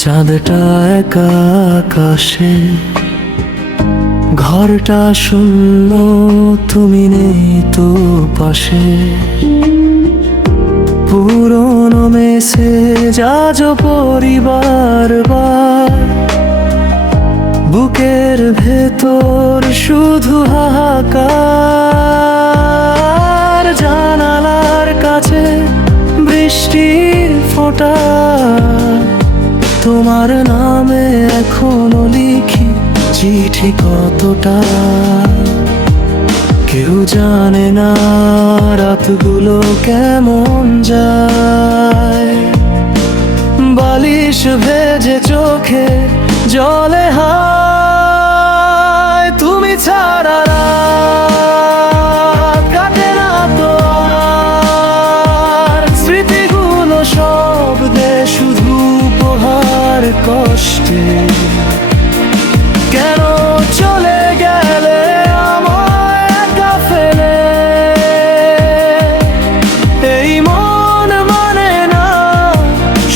চাঁদটা একা আকাশে, ঘরটা শূন্য, তুমি নেই তো পাশে। পুরনো মেসেজ আজও পরিবার বার, বুকের ভেতর শুধু হাহাকার। জানালার কাছে বৃষ্টির ফোঁটা, তোমার নামে এখনো লিখি চিঠি কতটা। কেউ জানে না রাতগুলো কেমন যায়, বালিশ ভেজে চোখে জলে হায়। তুমি ছাড়া রাত কাটে না তো আর, স্মৃতিগুলো সব দে শুধু উপহার কষ্টে। কেন চলে গেলে আমায় একা ফেলে, এই মন মানে না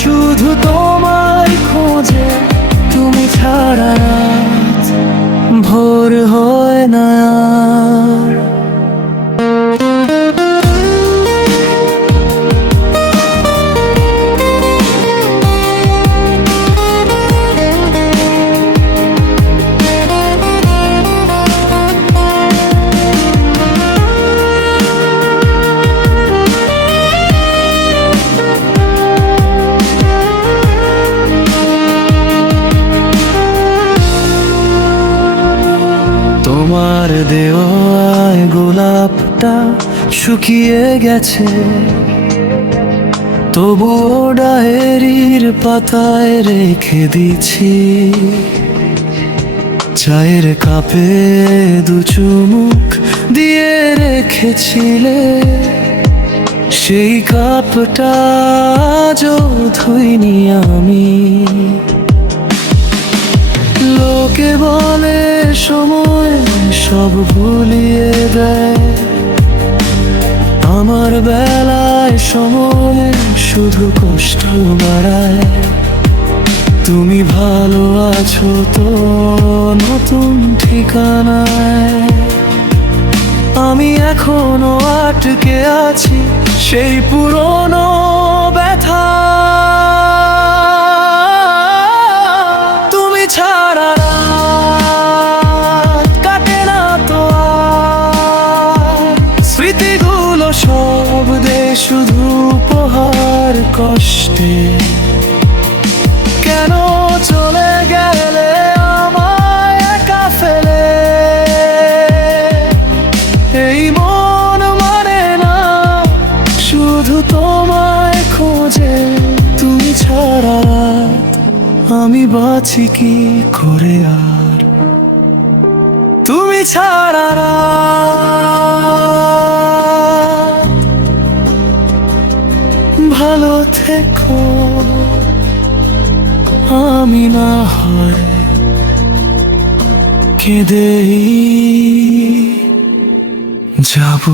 শুধু তোমায় খোঁজে। তুমি ছাড়া রাত ভোর হয় না আর। তোমার দেওয়ায় গোলাপটা শুকিয়ে গেছে, তবুও ডায়েরির পাতায় রেখে দিছি। চায়ের কাপে দু চুমুক দিয়ে রেখেছিলে, সেই কাপটা আজও ধুইনি আমি। লোকে বলে সময় সব ভুলিয়ে দেয়, আমার বেলায় সময় শুধু কষ্ট বাড়ায়। তুমি ভালো আছো তো নতুন ঠিকানায়, আমি এখনো আটকে আছি সেই পুরনো ব্যথা। তুমি ছাড়া রাত কাটে না তো আর, স্মৃতিগুলো সব দে শুধু উপহার কষ্টে। কেন চলে গেলে আমায় একা ফেলে, এই মন মানে না শুধু তোমায় খোঁজে। তুমি ছাড়া রাত আমি বাঁচি কি করে আর, তুমি ছাড়া রাত। ভালো থেকো, আমি না হয় কেঁদেই যাব।